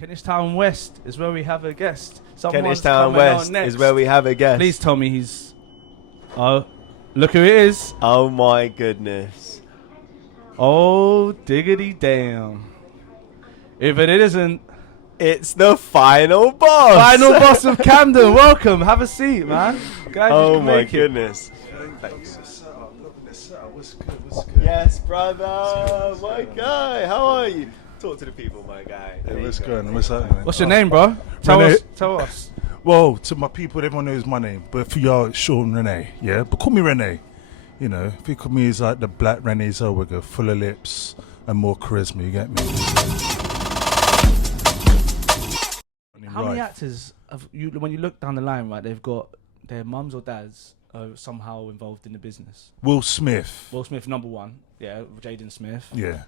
Kentish Town West is where we have a guest. Kentish Town West is where we have a guest. Please tell me he's... Oh, look who it is. Oh my goodness. Oh, diggity damn. If it isn't... It's the final boss. Final boss of Camden. Welcome. Have a seat, man. Glad oh my goodness. Thanks. What's good? Yes, brother. My guy. How are you? Talk to the people, my guy. Hey, what's good? What's happening? What's your name, bro? Tell us. Well, to my people, everyone knows my name. But for y'all, it's Sean Renee, yeah? But call me Renee. You know, think of me as like the black Renee Zellweger, full of lips and more charisma, you get me? How many actors, when you look down the line, right, they've got their mums or dads somehow involved in the business? Will Smith. Will Smith, number one. Yeah, Jaden Smith. Yeah.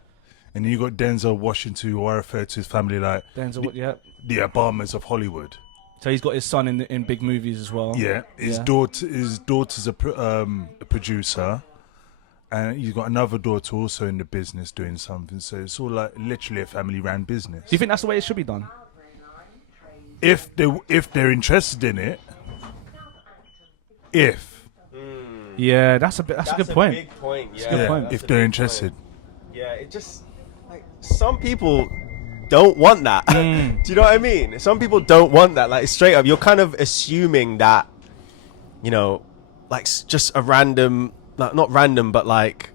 And then you got Denzel Washington, who I refer to his family like the Obamas of Hollywood. So he's got his son in big movies as well. Yeah, his daughter's a producer, and he's got another daughter also in the business doing something. So it's all like literally a family-run business. Do you think that's the way it should be done? If they're interested in it, yeah, that's a good point. Big point. Yeah, that's a good point. If they're interested. Yeah, it just like some people don't want that. Do you know what I mean? Some people don't want that. Like straight up, you're kind of assuming that, you know, like just a random, like not random, but like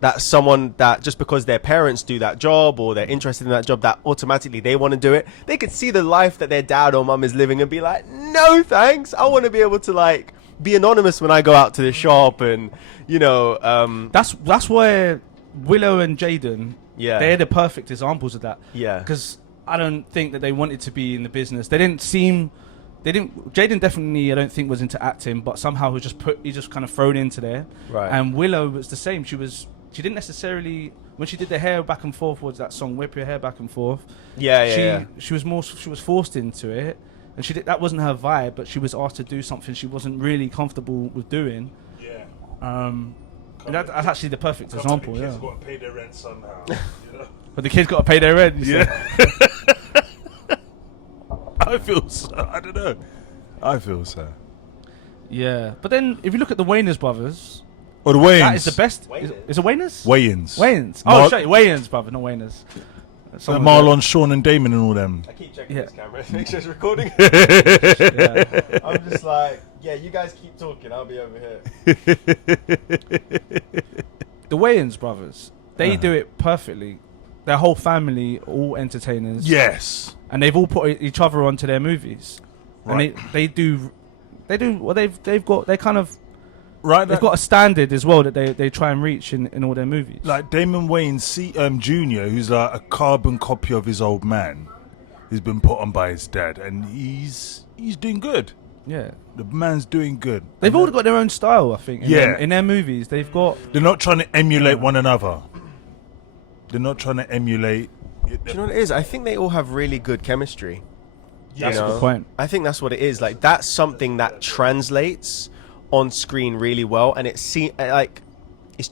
that someone that just because their parents do that job or they're interested in that job, that automatically they want to do it. They could see the life that their dad or mum is living and be like, no thanks, I want to be able to like be anonymous when I go out to the shop. And you know, that's where Willow and Jaden, they're the perfect examples of that. Yeah, because I don't think that they wanted to be in the business. Jaden definitely, I don't think, was into acting, but somehow he just kind of thrown into there. Right. And Willow was the same. She didn't necessarily, when she did the hair back and forth, was that song "Whip Your Hair Back and Forth." She was forced into it, and that wasn't her vibe. But she was asked to do something she wasn't really comfortable with doing. Yeah. That's actually the perfect example. The kids got to pay their rent somehow. You know? But the kids got to pay their rent. Yeah. I feel so. I don't know. I feel so. Yeah, but then if you look at the Wayners brothers. Or the Wayans. That is the best. Is it Wayners? Wayans. Oh, shit. Wayans, brother, not Wayners. Marlon, Sean and Damon and all them. I keep checking this camera. Make sure it's recording. I'm just like, you guys keep talking. I'll be over here. The Wayans brothers, they do it perfectly. Their whole family, all entertainers. Yes. And they've all put each other onto their movies. Right. And they do well, they've got a standard as well that they try and reach in all their movies. Like Damon Wayans Jr., who's like a carbon copy of his old man, who's been put on by his dad, and he's doing good. Yeah, the man's doing good. They've all got their own style, I think. In their movies, they've got. They're not trying to emulate one another. They're not trying to emulate. Do you know what it is? I think they all have really good chemistry. Yeah, that's a good point. I think that's what it is. Like that's something that translates on screen really well, and it's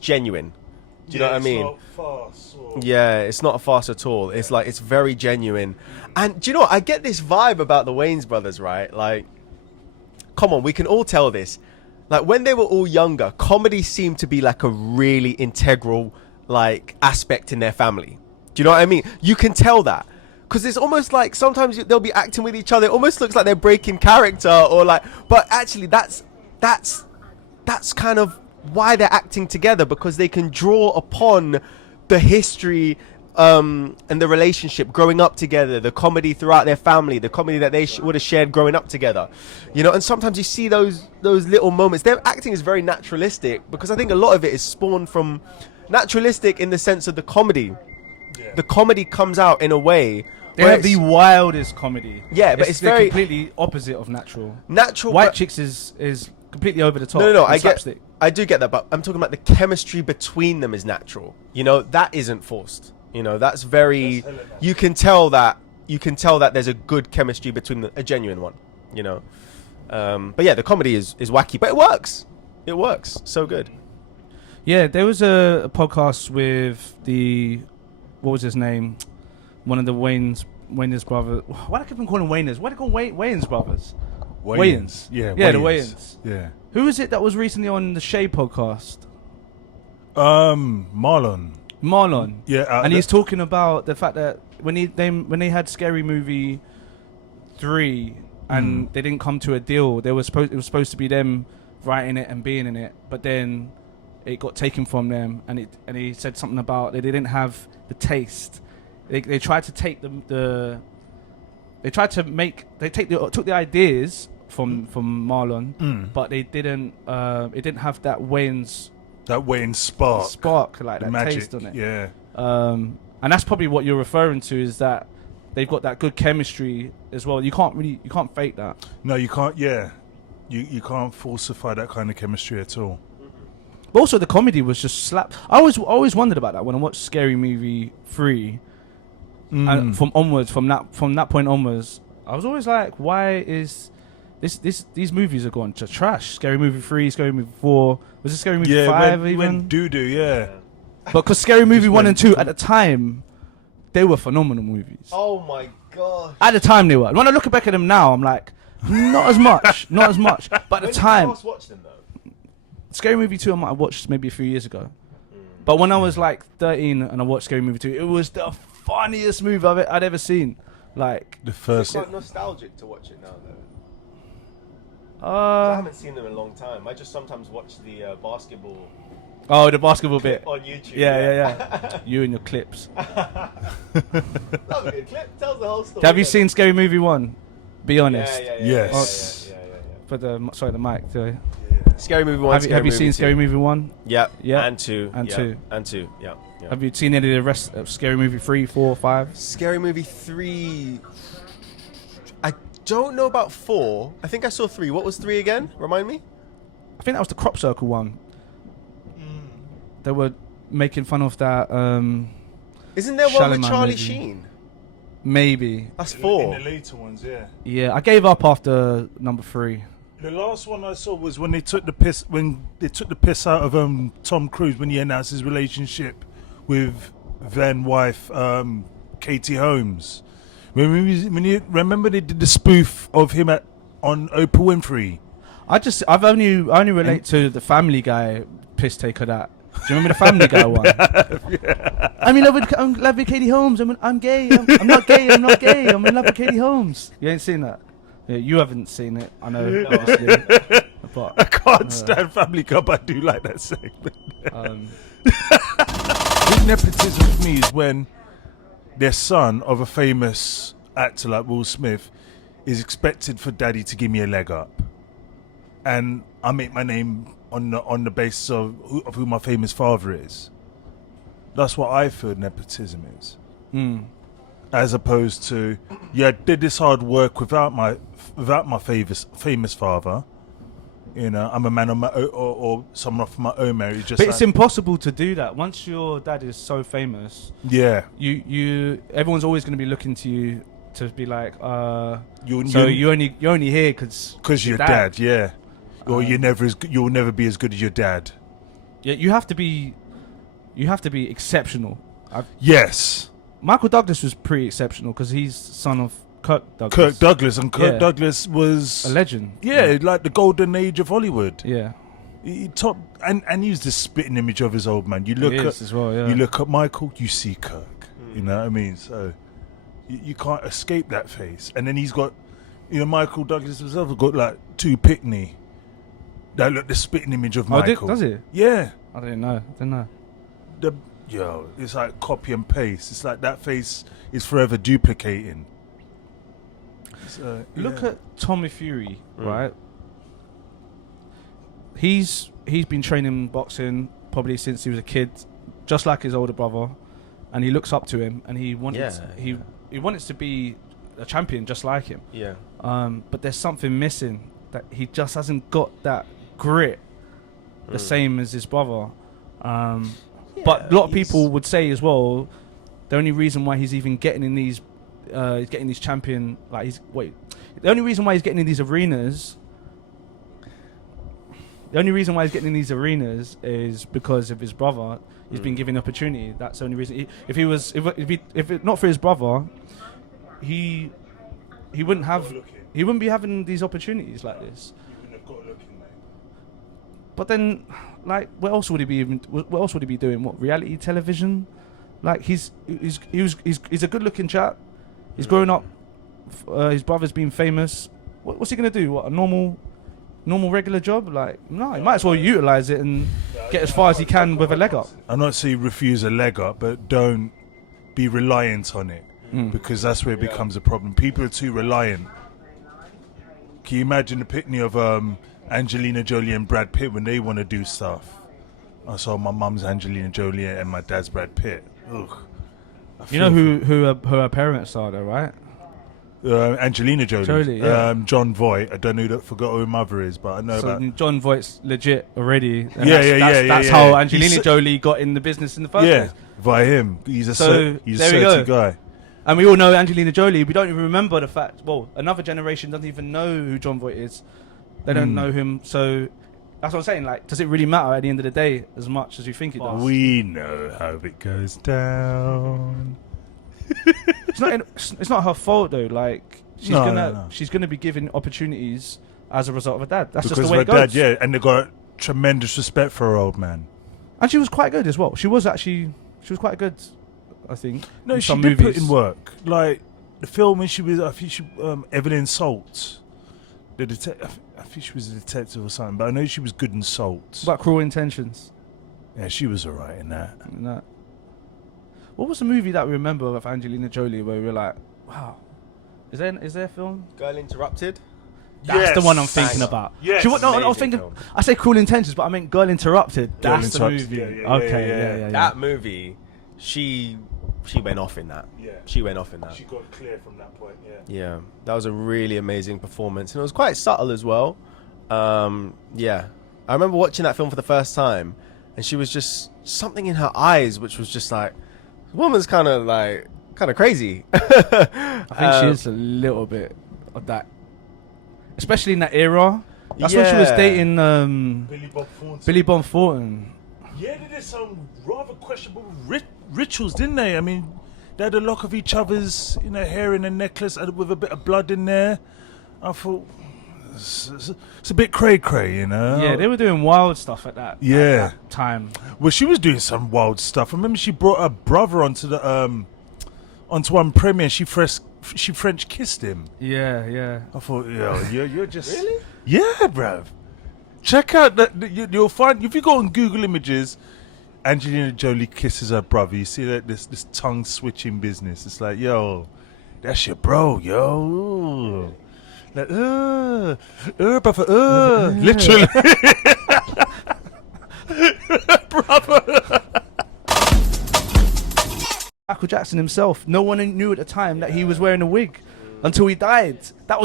genuine. Do you know what I mean? It's not farce it's not a farce at all. It's like it's very genuine. And do you know what? I get this vibe about the Wayans brothers, right? Like, come on, we can all tell this. Like when they were all younger, comedy seemed to be like a really integral like aspect in their family. Do you know what I mean? You can tell that. Because it's almost like sometimes they'll be acting with each other. It almost looks like they're breaking character or like, but actually that's kind of why they're acting together, because they can draw upon the history and the relationship growing up together, the comedy throughout their family, the comedy that they would have shared growing up together, you know. And sometimes you see those little moments. Their acting is very naturalistic, because I think a lot of it is spawned from naturalistic in the sense of the comedy. The comedy comes out in a way. They have the wildest comedy. Yeah, but it's very completely opposite of natural. White Chicks is completely over the top. No, I do get that, but I'm talking about the chemistry between them is natural. You know, that isn't forced. You know, that's very. You can tell that there's a good chemistry between them, a genuine one. You know, but yeah, the comedy is wacky, but it works. It works so good. Yeah, there was a podcast with what was his name? One of the Wayans Wayans brothers. Why do I keep on calling Wayans? Why do they call Wayans brothers? Wayans. Yeah, the Wayans. Yeah. Who is it that was recently on the Shay podcast? Marlon. Yeah, and he's talking about the fact that when they had Scary Movie 3 and they didn't come to a deal, it was supposed to be them writing it and being in it, but then it got taken from them, and he said something about they didn't have the taste. They tried to take took the ideas from Marlon, but they didn't. It didn't have that Wayans spark like that magic, taste on it. Yeah. And that's probably what you're referring to, is that they've got that good chemistry as well. You can't fake that. No, you can't. Yeah, you can't falsify that kind of chemistry at all. But also the comedy was just slap. I always wondered about that when I watched Scary Movie 3, and from that point onwards, I was always like, why is these movies are going to trash? Scary Movie 3, Scary Movie 4, was it Scary Movie 5 even? When doo-doo, yeah. But because Scary Movie 1 and 2 at the time, they were phenomenal movies. Oh my god! At the time they were. When I look back at them now, I'm like, not as much. But at the time, did you last watch them though? Scary Movie 2 I might have watched maybe a few years ago. But when I was like 13 and I watched Scary Movie 2, it was the funniest movie I'd ever seen. Like the first. It's quite nostalgic to watch it now though. I haven't seen them in a long time. I just sometimes watch the basketball. Oh, the basketball bit on YouTube. Yeah. You and your clips. That was a good clip. Tells the whole story. Have you seen Scary Movie 1? Be honest. Yes. For the mic. Scary Movie 1. Have you seen Scary Movie 1? Yeah. Yeah. And 2. And 2. And 2. Yeah. Have you seen any of the rest of Scary Movie 3, 4, 5? Scary Movie 3. I don't know about 4. I think I saw 3. What was 3 again? Remind me. I think that was the crop circle one. They were making fun of that. Isn't there one with Shalaman Charlie movie. Sheen? Maybe. That's 4. In the later ones, yeah. Yeah, I gave up after number 3. The last one I saw was when they took the piss out of Tom Cruise when he announced his relationship with then wife Katie Holmes. When you remember they did the spoof of him on Oprah Winfrey. I only relate to the Family Guy piss take of that. Do you remember the Family Guy one? Yeah. I'm in love with Katie Holmes. I'm gay. I'm not gay. I'm not gay. I'm in love with Katie Holmes. You ain't seen that? Yeah, you haven't seen it. I know, obviously. But, I can't stand Family Guy, but I do like that segment. Nepotism for me is when their son of a famous actor like Will Smith is expected for daddy to give me a leg up. And I make my name on the basis of who my famous father is. That's what I feel nepotism is. As opposed to, I did this hard work without my famous father. You know, I'm a man on my own, or someone off my own marriage. But it's impossible to do that once your dad is so famous. Yeah, everyone's always going to be looking to you to be like, you're only here because your dad. Yeah. Or you'll never be as good as your dad. Yeah, you have to be exceptional. Yes. Michael Douglas was pretty exceptional because he's son of Kirk Douglas. Kirk Douglas was a legend. Yeah, like the golden age of Hollywood. Yeah. He and he's the spitting image of his old man. You look at Michael, you see Kirk. You know what I mean? So you can't escape that face. And then he's got, Michael Douglas himself got like 2 Pickney. That look the spitting image of Michael. Does it? Yeah. I didn't know. It's like copy and paste. It's like that face is forever duplicating. Look at Tommy Fury, right? He's been training boxing probably since he was a kid, just like his older brother, and he looks up to him, and he wants to be a champion just like him. Yeah. But there's something missing, that he just hasn't got that grit the same as his brother. But a lot of people would say as well, the only reason why he's even getting in these champion, the only reason why he's getting in these arenas, is because of his brother. He's been given opportunity. That's the only reason. If not for his brother, he wouldn't be having these opportunities like this. But then, like, what else would he be doing? What, reality television? Like, he's a good-looking chap. He's grown up. His brother's been famous. What's he gonna do? What, a normal regular job? Like, no, he might as well utilize it and get as far as he can with a leg up. I'm not saying refuse a leg up, but don't be reliant on it, because that's where it becomes a problem. People are too reliant. Can you imagine the pitney of Angelina Jolie and Brad Pitt when they want to do stuff? I saw my mum's Angelina Jolie and my dad's Brad Pitt. Ugh. You know who her parents are, though, right? Angelina Jolie. Yeah. John Voight. I don't know that. Forgot who her mother is, but I know about. John Voight's legit already. And That's how Angelina Jolie got in the business in the first place. By him. He's a certy guy. And we all know Angelina Jolie. We don't even remember the fact. Well, another generation doesn't even know who John Voight is. They don't know him. So that's what I'm saying. Like, does it really matter at the end of the day as much as you think it does? We know how it goes down. It's not her fault though. Like, she's gonna be given opportunities as a result of her dad. That's because just the way of it her goes. dad, yeah, and they got tremendous respect for her old man. And she was quite good as well. She was quite good, I think. No, in she some did movies. put in work. Like the film when she was, I think she Evelyn Salt, I think she was a detective or something. But I know she was good in Salt. About Cruel Intentions. Yeah, she was alright in that. What was the movie that we remember of Angelina Jolie where we were like, wow, is there a film? Girl Interrupted. That's the one I'm thinking about. Yes. I was thinking. I say Cruel Intentions, but I meant Girl Interrupted. That's the Interrupted. movie. Yeah. That movie, she went off in that. Yeah. She went off in that. She got clear from that point. Yeah. Yeah, that was a really amazing performance, and it was quite subtle as well. Yeah, I remember watching that film for the first time, and she was just something in her eyes, which was just like, the woman's kind of crazy. I think she is a little bit of that, especially in that era. That's when she was dating Billy Bob Thornton. Yeah, they did some rather questionable rituals, didn't they? I mean, they had a lock of each other's, hair in a necklace with a bit of blood in there. I thought it's a bit cray, Yeah, they were doing wild stuff at that. Yeah. At that time. Well, she was doing some wild stuff. I remember she brought her brother onto one premiere. She French kissed him. Yeah. I thought, you're just Really? Yeah, bruv. Check out that. You'll find if you go on Google Images, Angelina Jolie kisses her brother. You see that this tongue switching business. It's like, yo, that's your bro, yo. Like, brother, literally, brother. Michael Jackson himself. No one knew at the time that he was wearing a wig until he died. That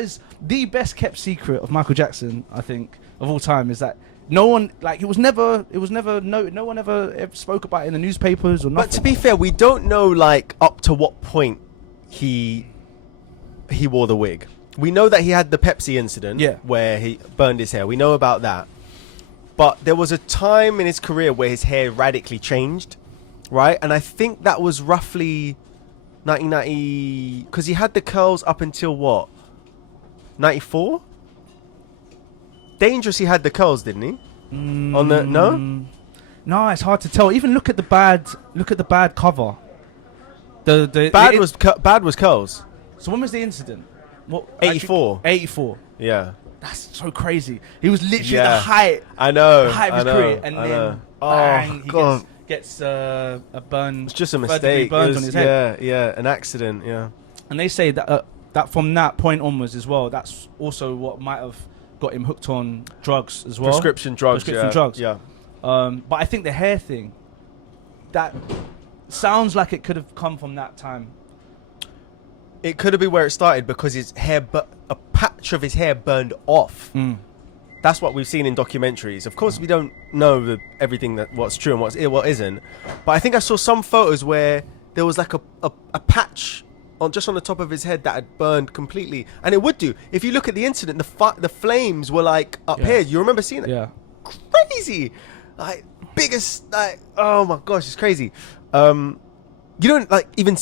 is the best kept secret of Michael Jackson, I think, of all time. Is that no one it was never noted. No one ever spoke about it in the newspapers or nothing. But to be fair, we don't know up to what point he wore the wig. We know that he had the Pepsi incident where he burned his hair. We know about that. But there was a time in his career where his hair radically changed, right? And I think that was roughly 1990, because he had the curls up until what? 94? Dangerous, he had the curls, didn't he? On the No, it's hard to tell. Even look at the bad cover. Bad was curls. So when was the incident? What? 84. 84. Yeah. That's so crazy. He was literally at the height. I know. The height of his career, and then bang, God. he gets a burn. It's just a third-degree mistake. burns on his head. Yeah, an accident. Yeah. And they say that that from that point onwards as well, that's also what might have got him hooked on drugs as well. Prescription drugs. Yeah. But I think the hair thing, that sounds like it could have come from that time. It could have been where it started because his hair, a patch of his hair burned off. That's what we've seen in documentaries. Of course, we don't know everything what's true and what isn't. But I think I saw some photos where there was like a patch just on the top of his head that had burned completely. And it would do. If you look at the incident, the flames were like up here. You remember seeing that? Yeah. Crazy. Like biggest. Oh my gosh, it's crazy. you don't like even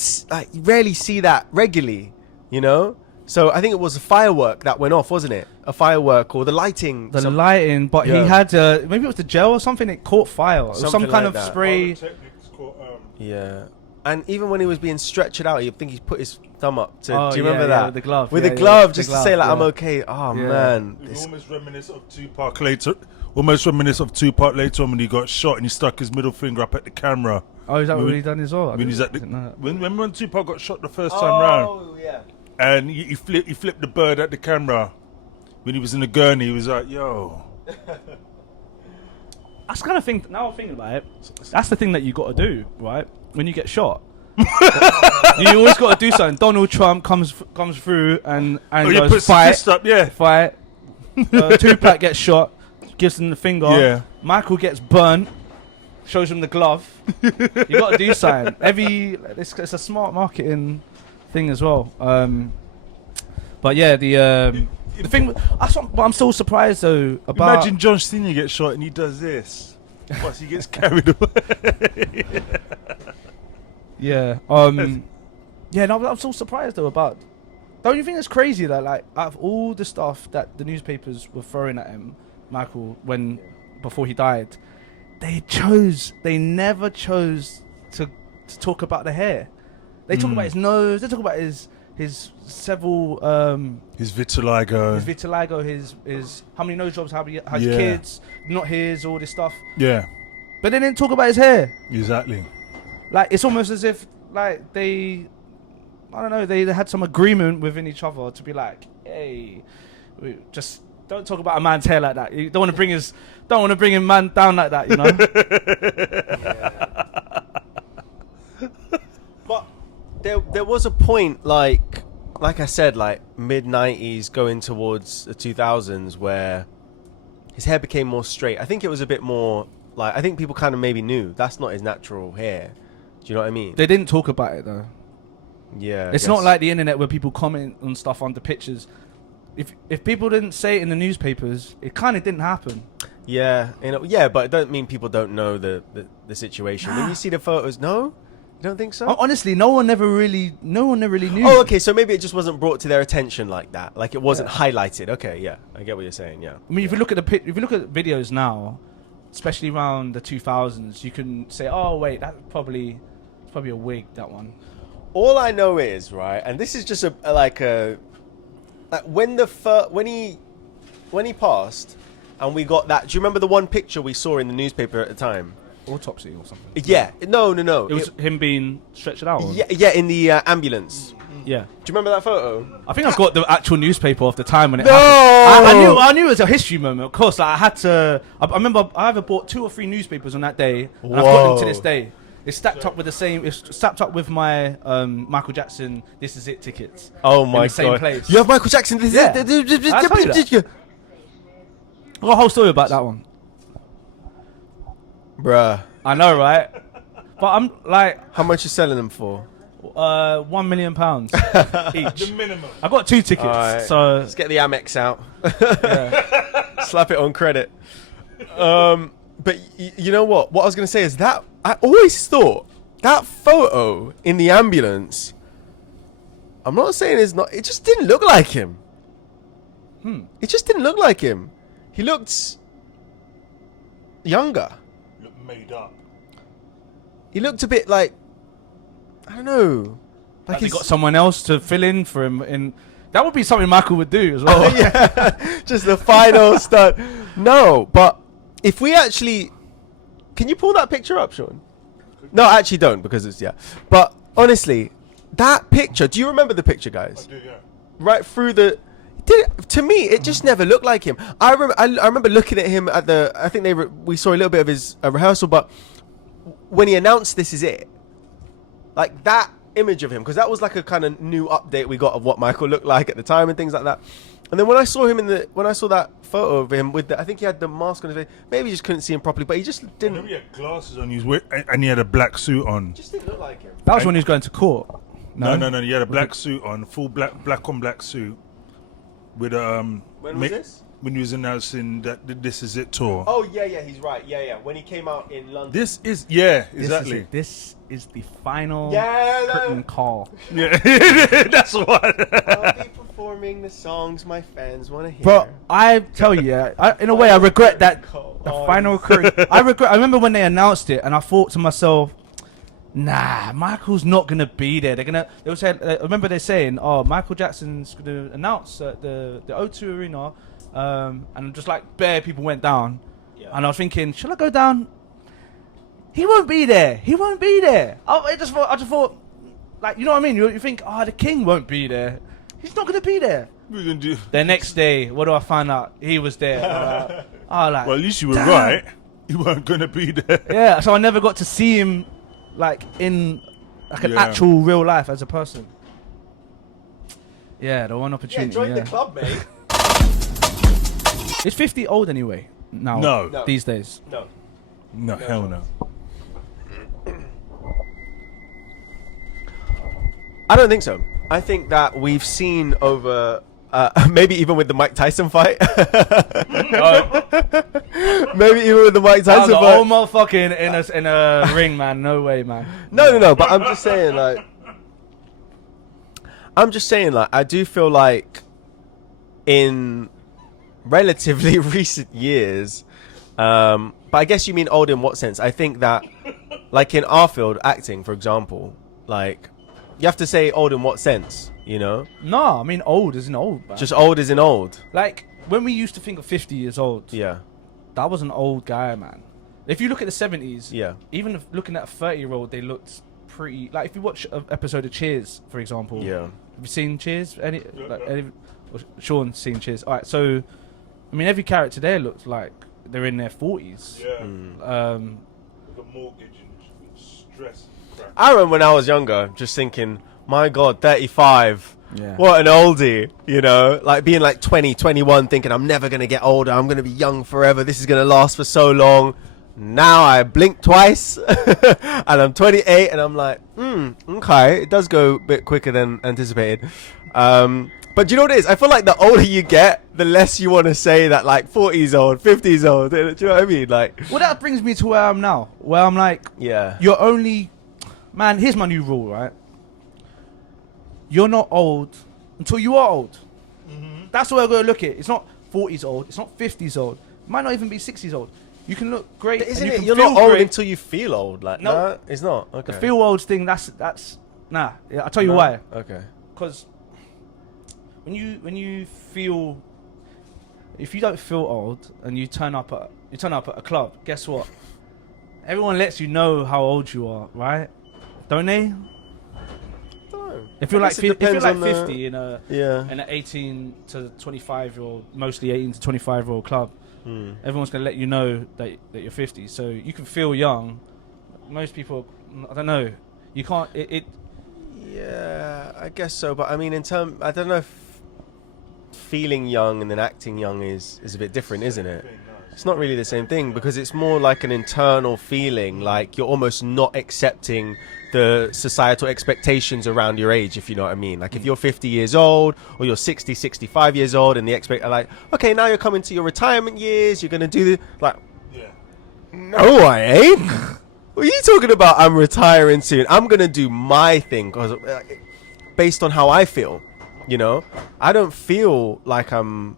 you rarely see that regularly, you know. So I think it was a firework that went off, wasn't it? A firework or the lighting. The lighting, but he had maybe it was the gel or something. It caught fire. Or some kind of spray. Yeah. And even when he was being stretched out, I think he put his thumb up to. Do you remember that? With the glove. With the glove, just to say like I'm okay. Oh man. It's almost reminiscent of Tupac later. Almost reminiscent of Tupac later on when he got shot and he stuck his middle finger up at the camera. Oh, is that what he done as well? When he's at the, when Tupac got shot the first time round. Oh yeah. And he flipped the bird at the camera. When he was in the gurney, he was like, "Yo." That's kind of thing. Now I'm thinking about it. That's the thing that you got to do, right? When you get shot, you always got to do something. Donald Trump comes through and goes, fight, up, fight. Tupac gets shot, gives him the finger. Yeah. Michael gets burnt, shows him the glove. You got to do something. It's a smart marketing thing as well. But yeah, the thing. But I'm still surprised though about. Imagine John Cena gets shot and he does this. Plus he gets carried away. Yeah. Yeah. No, I'm still surprised though about. Don't you think it's crazy that like out of all the stuff that the newspapers were throwing at him, Michael, before he died, they never chose to talk about the hair. They talk about his nose. They talk about his several his vitiligo, his how many nose jobs, how many kids, not his, all this stuff. Yeah. But they didn't talk about his hair. Exactly. Like it's almost as if like they had some agreement within each other to be like, hey, we just don't talk about a man's hair like that. You don't want to bring him man down like that, you know. But there was a point like I said, like mid-90s going towards the 2000s where his hair became more straight. I think it was a bit more like, I think people kind of maybe knew that's not his natural hair. Do you know what I mean? They didn't talk about it though. Yeah. It's not like the internet where people comment on stuff under pictures. If people didn't say it in the newspapers, it kind of didn't happen. Yeah, but it don't mean people don't know the situation. When you see the photos, no? You don't think so? Honestly, no one ever really knew. Oh, okay, so maybe it just wasn't brought to their attention like that. Like it wasn't highlighted. Okay, yeah. I get what you're saying, yeah. I mean, if you look at videos now, especially around the 2000s, you can say, "Oh, wait, that's probably a wig, that one." All I know is, right, and this is just when he passed, and we got that. Do you remember the one picture we saw in the newspaper at the time? Autopsy or something. Yeah. No. It was him being stretched out. Or? Yeah, in the ambulance. Yeah. Do you remember that photo? I think I've got the actual newspaper of the time when it No! happened. I knew it was a history moment. Of course, like, I had to. I remember I either bought 2 or 3 newspapers on that day, and I've got them to this day. It's stacked up with the same. It's stacked up with my Michael Jackson "This Is It" tickets. Oh my god! Same place. You have Michael Jackson. This Yeah. Is It. I told you that. I've got a whole story about that one. Bruh. I know, right? But I'm like, how much you selling them for? £1 million each. The minimum. I got 2 tickets, right. so Let's get the Amex out. yeah. Slap it on credit. But you know what? What I was going to say is that I always thought that photo in the ambulance, I'm not saying it's not, it just didn't look like him. It just didn't look like him. He looked younger. Looked made up. He looked a bit like, I don't know. Like he got someone else to fill in for him. That would be something Michael would do as well. Yeah, just the final stunt. No, but if we actually... Can you pull that picture up, Sean? No, actually don't, because it's... Yeah. But honestly, that picture... Do you remember the picture, guys? I do, yeah. Right through the... To me, it just never looked like him. I remember looking at him at the... I think we saw a little bit of his rehearsal, but when he announced This Is It, like that image of him, because that was like a kind of new update we got of what Michael looked like at the time and things like that. And then when I saw him when I saw that photo of him with I think he had the mask on his face. Maybe you just couldn't see him properly, but he just didn't. And he had glasses on, and he had a black suit on. Just didn't look like him. That was when he was going to court. No. He had a black suit on, full black on black suit with When was this? when he was announcing that the This Is It tour. Oh yeah, he's right. Yeah. When he came out in London. Exactly. This is the final Yeah, curtain call. Yeah, that's what. I'll be performing the songs my fans want to hear. Bro, I tell you, in a way, I regret that the final curtain. I remember when they announced it, and I thought to myself, nah, Michael's not gonna be there. They were saying. I remember they saying, "Oh, Michael Jackson's gonna announce at the O2 Arena," and just like bare people went down, and I was thinking, should I go down? He won't be there. He won't be there. I just thought, like, you know what I mean? You think, the King won't be there. He's not gonna be there. We're gonna do. The next day, what do I find out? He was there. Like, Well, at least you were damn. right. You weren't gonna be there. Yeah, so I never got to see him, like, in like an actual real life as a person. Yeah, the one opportunity. Join the club, mate. Is 50 old anyway? Now, No. these days. No, hell no. I don't think so. I think that we've seen over, maybe even with the Mike Tyson fight. Maybe even with the Mike Tyson fight. Old motherfucking in a ring, man. No way, man. No. But I'm just saying, like, I do feel like in relatively recent years, but I guess you mean old in what sense? I think that, like in our field, acting, for example, like, you have to say old in what sense, you know? No, I mean old isn't old, man. Just old isn't old. Like, when we used to think of 50 years old, Yeah. that was an old guy, man. If you look at the 70s, Yeah. even if looking at a 30-year-old, they looked pretty... Like, if you watch an episode of Cheers, for example. Yeah. Have you seen Cheers? Any Sean's seen Cheers. All right, so, I mean, every character there looks like they're in their 40s. Yeah. Mm. The mortgage and stress. Crap. I remember when I was younger, just thinking, my God, 35. Yeah. What an oldie, you know? Like being like 20, 21, thinking I'm never going to get older. I'm going to be young forever. This is going to last for so long. Now I blink twice and I'm 28 and I'm like, okay, it does go a bit quicker than anticipated. But do you know what it is? I feel like the older you get, the less you want to say that like 40's old, 50's old. Do you know what I mean? Like, Well, that brings me to where I'm now. Where I'm like, yeah. you're only... Man, here's my new rule, right? You're not old until you are old. Mm-hmm. That's the way I'm going to look at it. It's not 40s old. It's not 50s old. It might not even be 60s old. You can look great. But isn't and it? can You're feel not old great. until you feel old. Like, No. no, it's not. Okay. The feel old thing, that's nah. Yeah, I'll tell you No? why. Okay. Because when you feel... If you don't feel old and you turn up at a club, guess what? Everyone lets you know how old you are, right? Don't they? If you're like 50 in an 18 to 25-year-old, mostly 18 to 25-year-old club, everyone's gonna let you know that you're 50. So you can feel young. Most people, I don't know. You can't. Yeah, I guess so. But I mean, I don't know if feeling young and then acting young is a bit different, isn't it? It's not really the same thing because it's more like an internal feeling, like you're almost not accepting the societal expectations around your age, if you know what I mean. Like if you're 50 years old or you're 60, 65 years old and the like, okay, now you're coming to your retirement years, you're going to do like, no, I ain't. What are you talking about? I'm retiring soon. I'm going to do my thing because based on how I feel, you know, I don't feel like I'm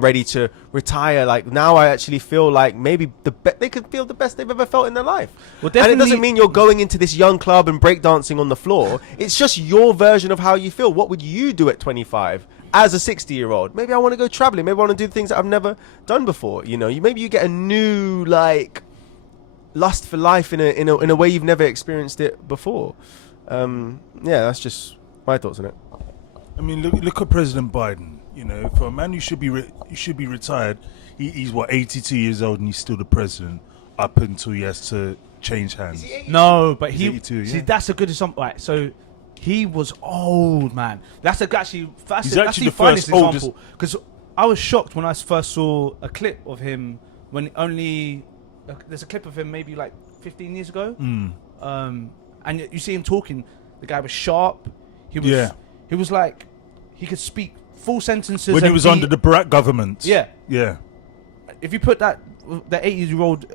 ready to retire. Like now I actually feel like maybe they could feel the best they've ever felt in their life. Well, and it doesn't mean you're going into this young club and breakdancing on the floor. It's just your version of how you feel. What would you do at 25 as a 60-year-old? Maybe I want to go traveling. Maybe I want to do things that I've never done before. You know, maybe you get a new like lust for life in a way you've never experienced it before. Yeah, that's just my thoughts on it. I mean, look at President Biden. You know, for a man who should be retired, he's what, 82 years old and he's still the president up until he has to change hands. No, but He's 82, see, yeah. that's a good example. Right, so he was old, man. That's the the finest first oldest- example. Because I was shocked when I first saw a clip of him when there's a clip of him maybe like 15 years ago. And you see him talking. The guy was sharp. He was like, he could speak full sentences. When he was under the Barack government. Yeah. Yeah. If you put the 80-year-old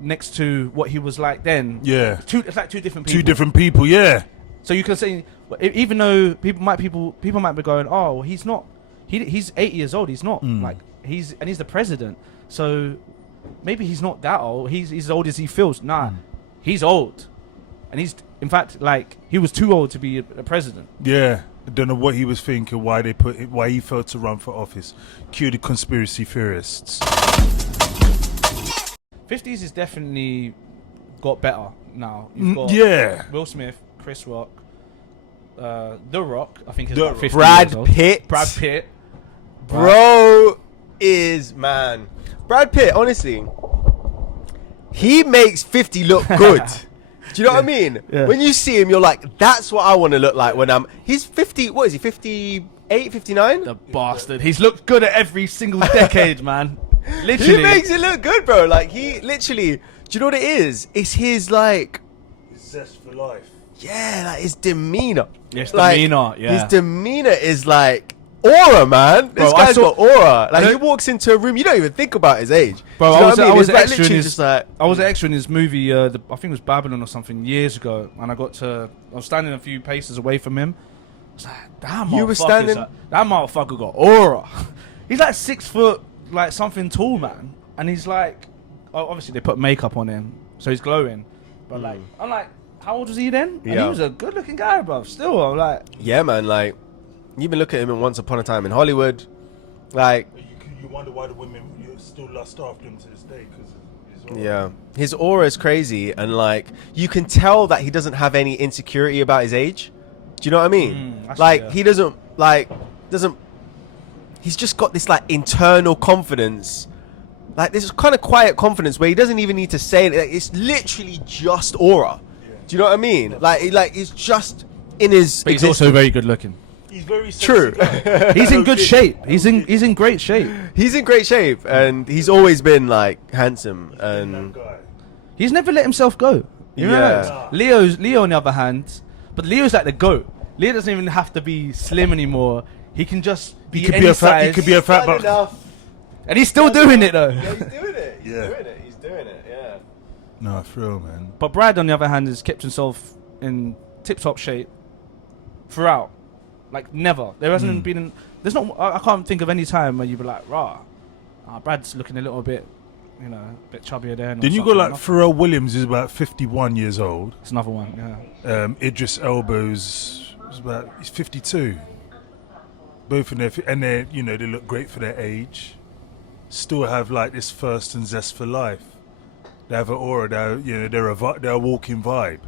next to what he was like then, Yeah. it's like two different people. Two different people, yeah. So you can say, even though people might be going, oh, well, he's not. He's 80 years old. He's not like he's the president. So maybe he's not that old. He's as old as he feels. Nah, he's old, and he's in fact like he was too old to be a president. Yeah. I don't know what he was thinking. Why he failed to run for office. Cue the conspiracy theorists. 50s is definitely got better now. You've got Will Smith, Chris Rock, The Rock. I think is about 50 years old. Brad Pitt. Bro is man. Brad Pitt, honestly, he makes 50 look good. Do you know what I mean? Yeah. When you see him, you're like, that's what I want to look like when he's 50. What is he? 58, 59? The bastard. He's looked good at every single decade, man. Literally. He makes it look good, bro. Like, he literally, do you know what it is? It's his, like, His zest for life. yeah, like his demeanor. Yes, Like, demeanor, yeah. His demeanor is like aura, man. This Bro, I guy's saw- got aura. Like, he walks into a room, you don't even think about his age. Bro, Do you know I was what mean? an It's like extra in literally his, just like, I was an extra in his movie. I think it was Babylon or something years ago, and I was standing a few paces away from him. I was like, damn, You were standing- that motherfucker got aura. He's like 6 foot, like something tall, man, and he's like, obviously they put makeup on him, so he's glowing. But like, I'm like, how old was he then? And he was a good-looking guy, bro. Still, I'm like, yeah, man. Like, you been looking at him in Once Upon a Time in Hollywood. Like, You wonder why the women you still lust after him to this day because yeah, his aura is crazy, and like, you can tell that he doesn't have any insecurity about his age. Do you know what I mean? Like, he doesn't he's just got this like internal confidence, like this kind of quiet confidence where he doesn't even need to say it. Like, it's literally just aura. Do you know what I mean? Like it's just in his. but he's also very good looking. He's very True. He's in good shape. He's in great shape. He's in great shape, and he's always been like handsome, and He's never let himself go. You Yeah. know? Leo on the other hand, but Leo's like the GOAT. Leo doesn't even have to be slim anymore. He can just be He could any be a fat. size. He could be a fat, but And he's still doing it though. Yeah, he's doing it. He's Yeah. doing it. He's doing it. Yeah. no, for real, man. But Brad, on the other hand, has kept himself in tip-top shape throughout. Like never. There hasn't been. There's not. I can't think of any time where you'd be like, "Rah, Brad's looking a little bit, a bit chubbier there." Then you got like Pharrell Williams is about 51 years old. It's another one. Yeah. Idris Elba's he's 52. Both of them, and they they look great for their age. Still have like this thirst and zest for life. They have an aura. They're a walking vibe.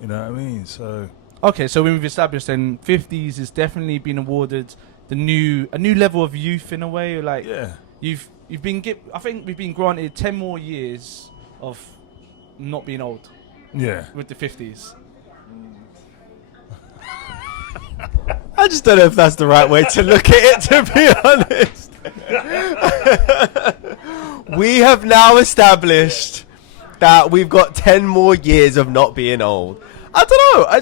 You know what I mean? So. Okay, so we've established then 50s has definitely been awarded a new level of youth in a way. Like you've been I think we've been granted 10 more years of not being old. Yeah. With the 50s. I just don't know if that's the right way to look at it, to be honest. We have now established that we've got 10 more years of not being old. I don't know. I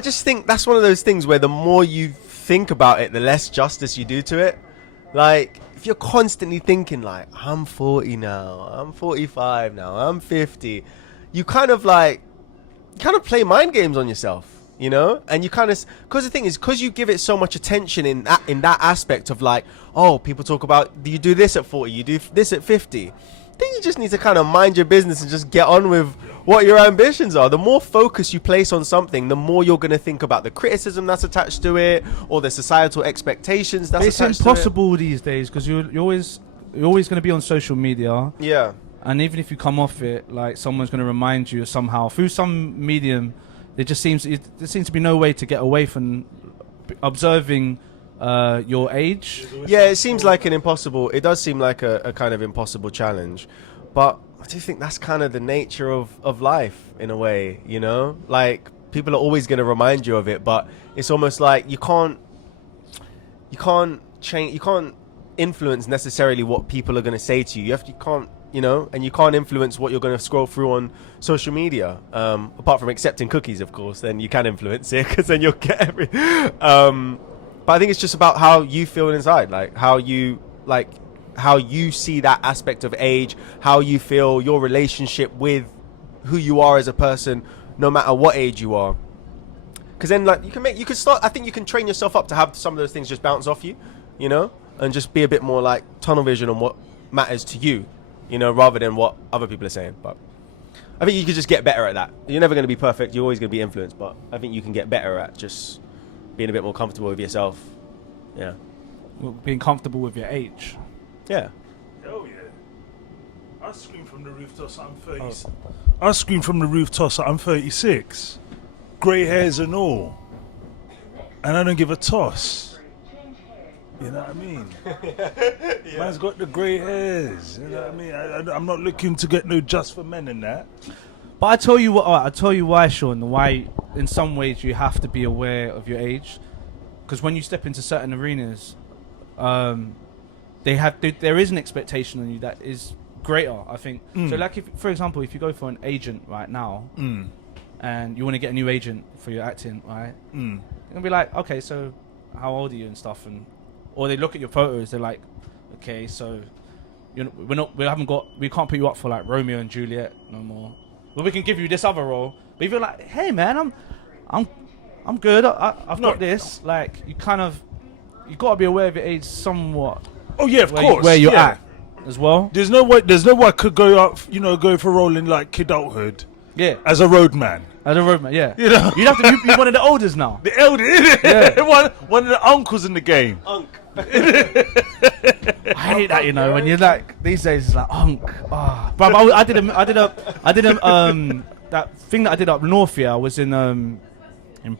just think that's one of those things where the more you think about it, the less justice you do to it. Like, if you're constantly thinking like, I'm 40 now, I'm 45 now, I'm 50, you kind of play mind games on yourself, and you kind of, because the thing is, because you give it so much attention in that aspect of like, oh, people talk about, you do this at 40, you do this at 50. I think you just need to kind of mind your business and just get on with what your ambitions are. The more focus you place on something, the more you're going to think about the criticism that's attached to it, or the societal expectations that's attached to it. It's impossible these days because you're always going to be on social media. Yeah. And even if you come off it, like someone's going to remind you somehow through some medium. There seems to be no way to get away from observing your age. Yeah, it seems like it does seem like a kind of impossible challenge, but I do think that's kind of the nature of life in a way, like people are always going to remind you of it, but it's almost like you can't change, you can't influence necessarily what people are going to say to you. You can't you know, and you can't influence what you're going to scroll through on social media. Apart from accepting cookies, of course, then you can influence it because then you'll get every. But I think it's just about how you feel inside, like how you see that aspect of age, how you feel your relationship with who you are as a person, no matter what age you are. Because then, like, you can start. I think you can train yourself up to have some of those things just bounce off you, you know, and just be a bit more like tunnel vision on what matters to you, you know, rather than what other people are saying. But I think you could just get better at that. You're never going to be perfect. You're always going to be influenced. But I think you can get better at just being a bit more comfortable with yourself. Yeah. Well, being comfortable with your age. Yeah. Oh yeah. I scream from the rooftops. I'm 30. Oh. I scream from the rooftops. I'm 36. Grey hairs and all, and I don't give a toss. You know what I mean? Yeah. Man's got the grey hairs. You know what I mean? I'm not looking to get no just for men in that. But I tell you what. I tell you why, Sean. Why, in some ways, you have to be aware of your age, because when you step into certain arenas, there is an expectation on you that is greater. I think. So, like, if, for example, if you go for an agent right now. And you want to get a new agent for your acting, right? You're gonna be like, okay, so how old are you and stuff, or they look at your photos, they're like, okay, so we can't put you up for like Romeo and Juliet no more, but we can give you this other role. But if you're like, hey man, I'm good, I've got this, like you got to be aware of your age somewhat. Oh yeah, of course, where you're at as well. There's no way I could go up, go for a role in like Kidulthood. Yeah, as a roadman. Yeah. You know, you'd have to be one of the elders now. The elder, yeah. one of the uncles in the game. Unk. I hate that, you know, when you're like these days it's like unk. Oh. But I did that thing that I did up north here. I was in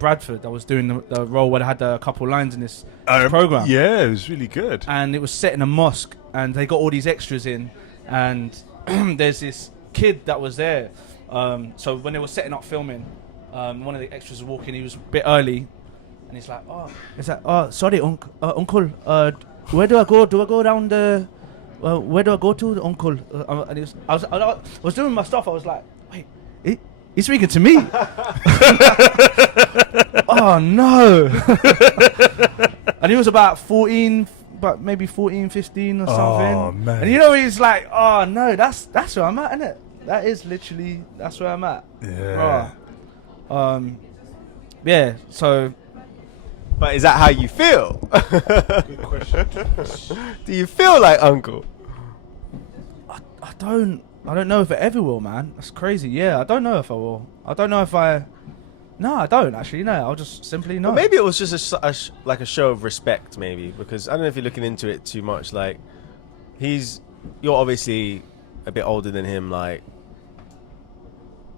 Bradford. I was doing the role where I had a couple lines in this program. Yeah, it was really good. And it was set in a mosque, and they got all these extras in, and there's this kid that was there. So when they were setting up filming, one of the extras was walking. He was a bit early, and he's like, sorry, uncle. Where do I go? Do I go down the? Where do I go to, uncle? And I was doing my stuff. I was like, wait, he's speaking to me. Oh no! And he was about 14, but maybe 14, 15 or something. Oh man! And you know, he's like, oh no, that's where I'm at, innit? That is literally, that's where I'm at. Yeah. Yeah, so. But is that how you feel? Good question. Do you feel like uncle? I don't know if it ever will, man. That's crazy. Yeah, I don't know if I will. I don't know if I. No, I don't actually. No, I'll just simply no. Well, maybe it was just like a show of respect, maybe, because I don't know if you're looking into it too much. Like, you're obviously a bit older than him. Like,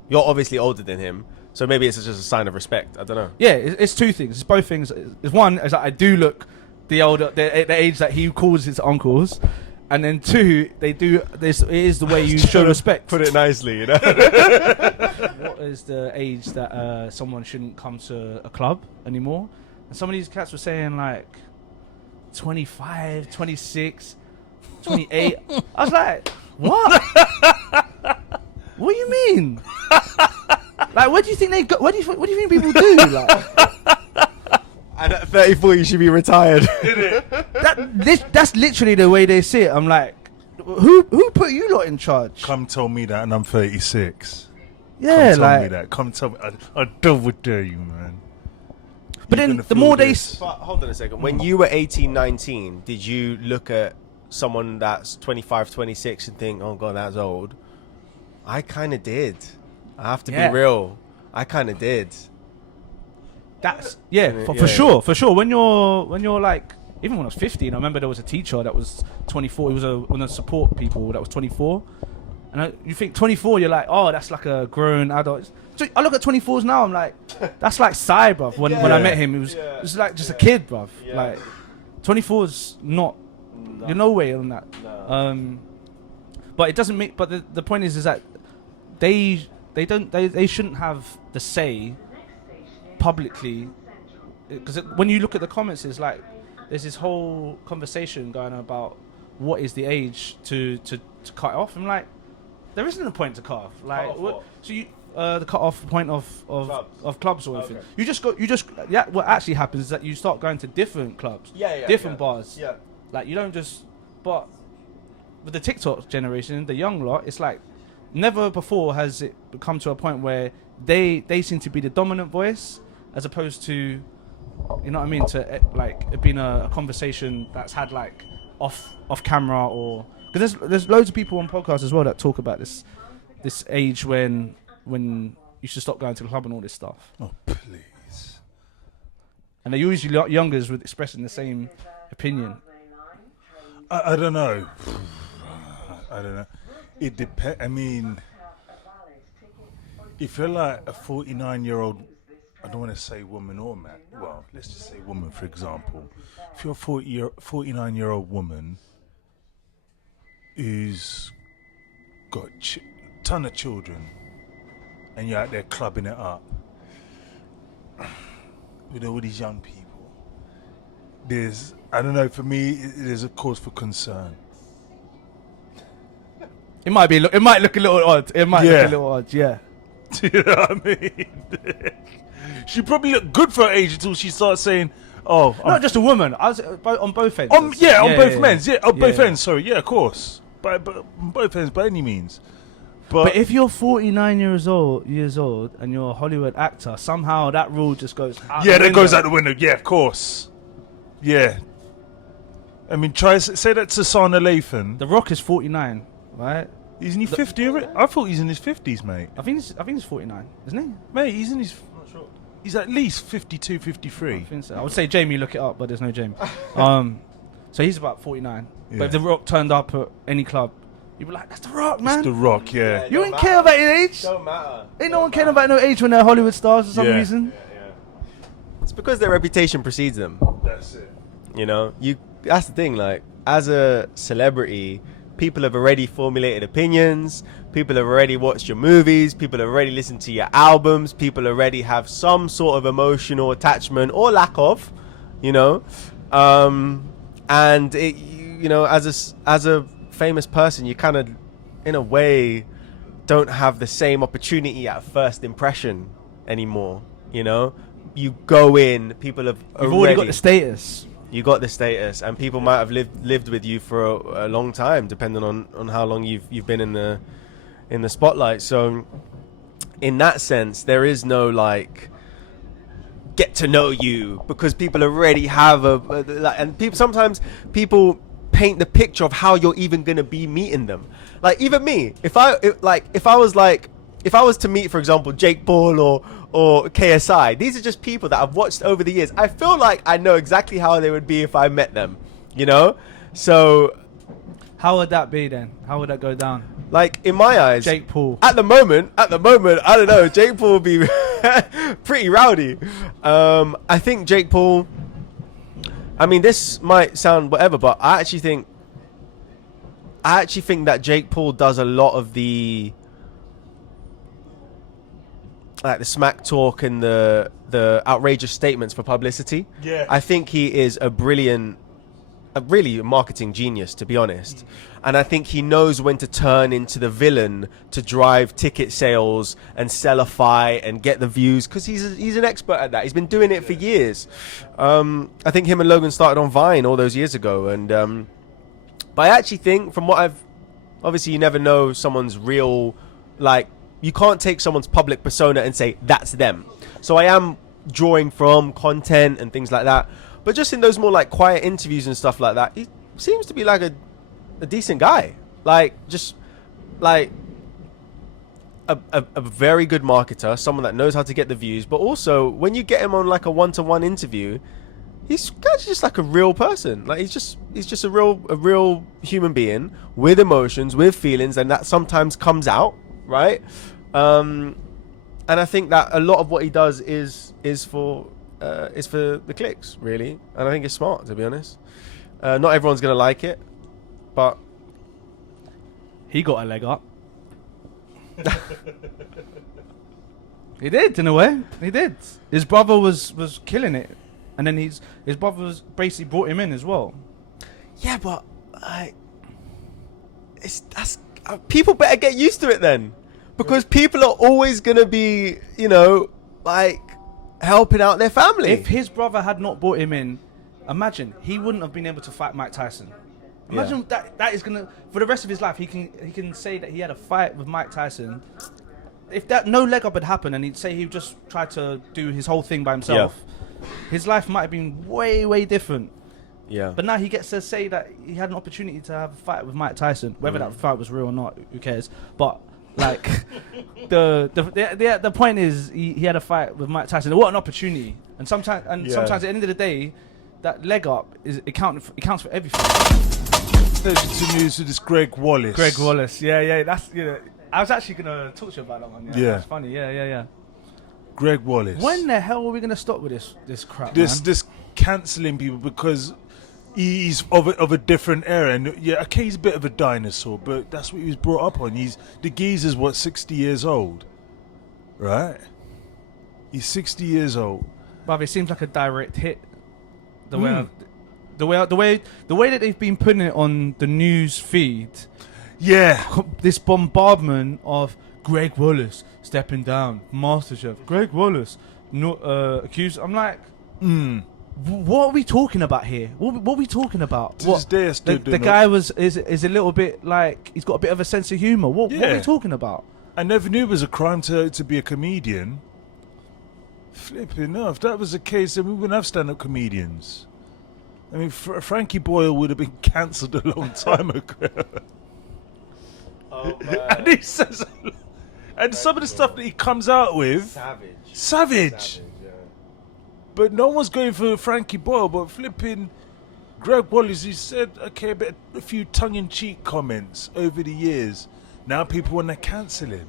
you're obviously older than him, so maybe it's just a sign of respect. I don't know. Yeah, it's two things. It's both things. It's one is that I do look the age that he calls his uncles, and then two, they do this. It is the way you show respect. Put it nicely, you know. What is the age that someone shouldn't come to a club anymore? And some of these cats were saying like 25, 26, 28. I was like, what? What do you mean? Like, where do you think they go? What do you think people do? Like, and at 34, you should be retired. That's literally the way they see it. I'm like, who put you lot in charge? Come tell me that, and I'm 36. Yeah, Come tell me that. Come tell me. I double dare you, man. But then the more they... But hold on a second. When you were 18, 19, did you look at someone that's 25, 26 and think, oh God, that's old? I kind of did. I have to be real. I kind of did. That's for sure. When you're like, even when I was 15, I remember there was a teacher that was 24. He was one of the support people that was 24. And you think 24, you're like, oh, that's like a grown adult. So I look at 24s now, I'm like, that's like Sai, bruv. When I met him, it was like just a kid, bruv. Yeah. Like 24 is not. No. You're no way on that. No. But it doesn't make. But the point is that they shouldn't have the say publicly, because when you look at the comments, it's like there's this whole conversation going on about, what is the age to cut off? I'm like, there isn't a point to cut off. Like, so you the cut off point of clubs or anything. Okay. What actually happens is that you start going to different clubs, different bars. Yeah. Like you don't just. But with the TikTok generation, the young lot, it's like never before has it come to a point where they seem to be the dominant voice, as opposed to, you know what I mean, to like it being a conversation that's had like off camera, or because there's loads of people on podcasts as well that talk about this age when you should stop going to the club and all this stuff. Oh please! And they're usually youngers with expressing the same opinion. I don't know. It depends. I mean, if you're like a 49-year-old, I don't want to say woman or man. Well, let's just say woman, for example. If you're a 49-year-old woman who's got a ton of children and you're out there clubbing it up with all these young people, I don't know, for me, there's a cause for concern. It might look a little odd. It might look a little odd, yeah. Do you know what I mean? She probably looked good for her age until she starts saying, "Oh, not just a woman. I was on both ends." On both ends. Yeah, on both ends. Sorry, yeah, of course. But on both ends, by any means. But if you're 49 years old and you're a Hollywood actor, somehow that rule just goes out. Yeah, that goes out the window. Yeah, of course. Yeah. I mean, say that to Sana Lathan. The Rock is 49, right? Isn't he 50 already? I thought he's in his 50s, mate. I think he's 49, isn't he? Mate, he's in his... I'm not sure. He's at least 52, 53. I think so. I would say Jamie, look it up, but there's no Jamie. So he's about 49. Yeah. But if The Rock turned up at any club, you'd be like, that's The Rock, man. It's The Rock, yeah. You ain't care about your age. Don't matter. Ain't no one caring about no age when they're Hollywood stars for some reason. Yeah. It's because their reputation precedes them. That's it. You know, that's the thing, like, as a celebrity, people have already formulated opinions, people have already watched your movies, people have already listened to your albums, people already have some sort of emotional attachment or lack of, you know, and it, you know, as a famous person, you kind of, in a way, don't have the same opportunity at first impression anymore. You know, you go in, people have already got the status. You got the status, and people might have lived with you for a long time, depending on how long you've been in the spotlight. So, in that sense, there is no like get to know you, because people already have and sometimes people paint the picture of how you're even gonna be meeting them. Like even me, if I was to meet, for example, Jake Paul or KSI, these are just people that I've watched over the years. I feel like I know exactly how they would be if I met them, you know? So how would that be then? How would that go down? Like in my eyes, Jake Paul. At the moment, I don't know. Jake Paul would be pretty rowdy. I think Jake Paul, I mean, this might sound whatever, but I actually think that Jake Paul does a lot of the smack talk and the outrageous statements for publicity. Yeah. I think he is a really marketing genius, to be honest. And I think he knows when to turn into the villain to drive ticket sales and sellify and get the views, because he's an expert at that. He's been doing it for years. I think him and Logan started on Vine all those years ago. And but I actually think, from what obviously you never know someone's real, like, you can't take someone's public persona and say that's them. So I am drawing from content and things like that. But just in those more like quiet interviews and stuff like that, he seems to be like a decent guy. Like, just like a very good marketer, someone that knows how to get the views. But also, when you get him on like a one-to-one interview, he's just like a real person. Like he's just a real human being with emotions, with feelings, and that sometimes comes out, right? And I think that a lot of what he does is for the clicks, really. And I think it's smart, to be honest. Not everyone's gonna like it, but he got a leg up. He did, in a way. He did. His brother was killing it, and then his brother was basically brought him in as well. Yeah, but people better get used to it then, because people are always gonna be, you know, like helping out their family. If his brother had not brought him in, imagine he wouldn't have been able to fight Mike Tyson. Imagine that is gonna, for the rest of his life, he can say that he had a fight with Mike Tyson. If that no leg up had happened and he'd say he just tried to do his whole thing by himself, his life might have been way different. Yeah. But now he gets to say that he had an opportunity to have a fight with Mike Tyson. Whether that fight was real or not, who cares? But like the point is he had a fight with Mike Tyson. What an opportunity! And sometimes at the end of the day, that leg up it counts for everything. To news with this Gregg Wallace. Gregg Wallace, yeah. That's I was actually gonna talk to you about that one. Yeah, that's funny. Yeah. Gregg Wallace. When the hell are we gonna stop with this crap? This cancelling people because he's of a different era, and okay, he's a bit of a dinosaur, but that's what he was brought up on. The geezer's 60 years old, right? He's 60 years old. But it seems like a direct hit. The way that they've been putting it on the news feed. Yeah. This bombardment of Gregg Wallace stepping down, MasterChef. Gregg Wallace accused. I'm like, what are we talking about here? What are we talking about? The guy is a little bit like, he's got a bit of a sense of humour. What are we talking about? I never knew it was a crime to be a comedian. Flipping off. If that was the case, then we wouldn't have stand-up comedians. I mean, Frankie Boyle would have been cancelled a long time ago. Oh, man. And he says, and some of the stuff that he comes out with, savage. Yeah. But no one's going for Frankie Boyle, but flipping Gregg Wallace, he said, okay, a few tongue-in-cheek comments over the years. Now people want to cancel him.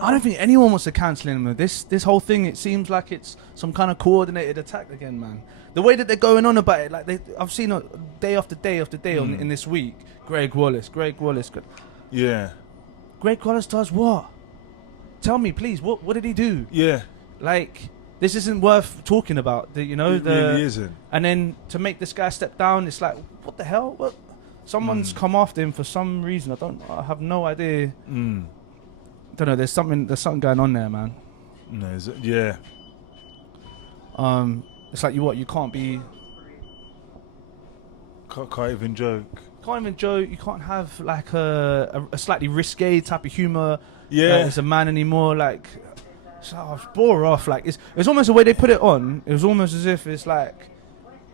I don't think anyone wants to cancel him. This whole thing, it seems like it's some kind of coordinated attack again, man. The way that they're going on about it, like I've seen it day after day in this week. Gregg Wallace. Yeah. Gregg Wallace does what? Tell me, please. What did he do? Yeah. Like, this isn't worth talking about. It really isn't. And then to make this guy step down, it's like, what the hell? What? Someone's come after him for some reason. I have no idea. Don't know. There's something going on there, man. No, yeah. It's like you can't be. Can't even joke. You can't have like a slightly risque type of humor. Yeah. As a man anymore, like. So bore off. Like it's almost the way they put it on. It was almost as if it's like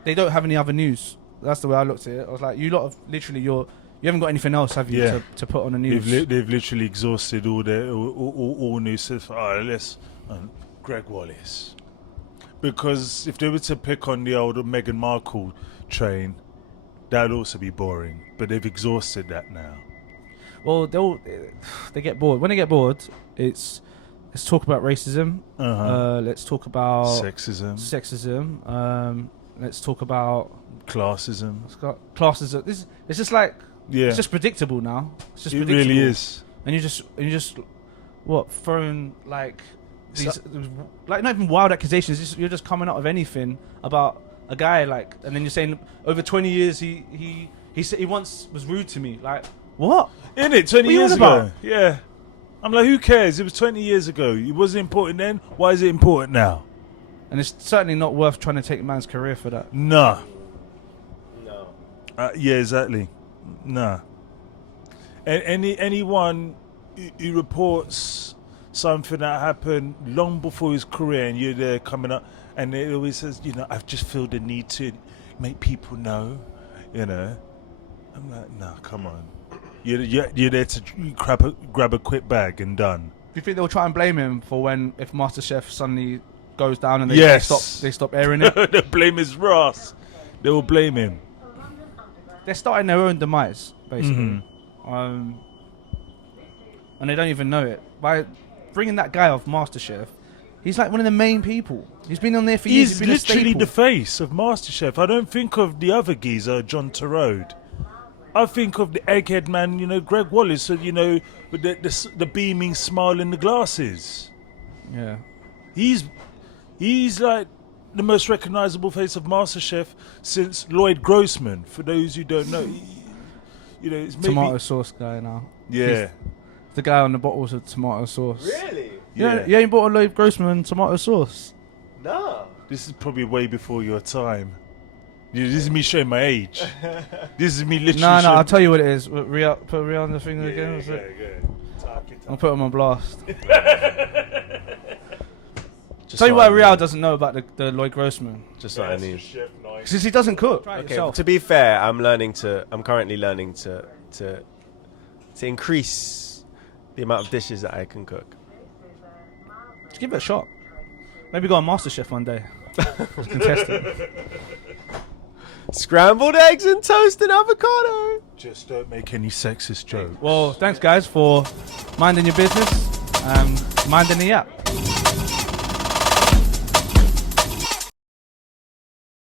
they don't have any other news. That's the way I looked at it. I was like, you lot of literally you haven't got anything else, have you, to put on the news? They've literally exhausted all their all news stuff. Let's Gregg Wallace, because if they were to pick on the old Meghan Markle train, that'd also be boring. But they've exhausted that now. Well, they get bored. When they get bored, let's talk about racism. Let's talk about sexism. Let's talk about classism. Classism. It's just like it's just predictable now. It's just predictable. Really is. And you just throwing like these like not even wild accusations. You're just coming out of anything about a guy like, and then you're saying over 20 years he said he once was rude to me. Like what? In it 20 years ago. Yeah. I'm like, who cares? It was 20 years ago. It wasn't important then. Why is it important now? And it's certainly not worth trying to take a man's career for that. No. Yeah, exactly. No. Anyone who reports something that happened long before his career, and you're there coming up, and it always says, I've just feel the need to make people know, I'm like, no, come on. You're there to grab a quick bag and done. Do you think they'll try and blame him for if MasterChef suddenly goes down and they stop airing it? They'll blame his Ross. They will blame him. They're starting their own demise, basically. And they don't even know it. By bringing that guy off MasterChef, he's like one of the main people. He's been on there for years. He's literally the face of MasterChef. I don't think of the other geezer, John Turode. I think of the egghead man, Gregg Wallace, with the beaming smile in the glasses. Yeah. He's like the most recognisable face of MasterChef since Lloyd Grossman, for those who don't know. you know, it's maybe tomato sauce guy now. Yeah. He's the guy on the bottles of tomato sauce. Really? Yeah. You ain't bought a Lloyd Grossman tomato sauce? No. This is probably way before your time. This is me showing my age. This is me literally. No, showing... I'll tell you what it is. Put Ria on the thing again. I'll put him on blast. Tell you why Real doesn't know about the Lloyd Grossman. Just what I need. Because he doesn't cook. Okay, to be fair, I'm currently learning to increase the amount of dishes that I can cook. Just give it a shot. Maybe go on MasterChef one day. Contest it. Scrambled eggs and toast and avocado. Just don't make any sexist jokes. Well, thanks guys for minding your business. Mind in the Yap.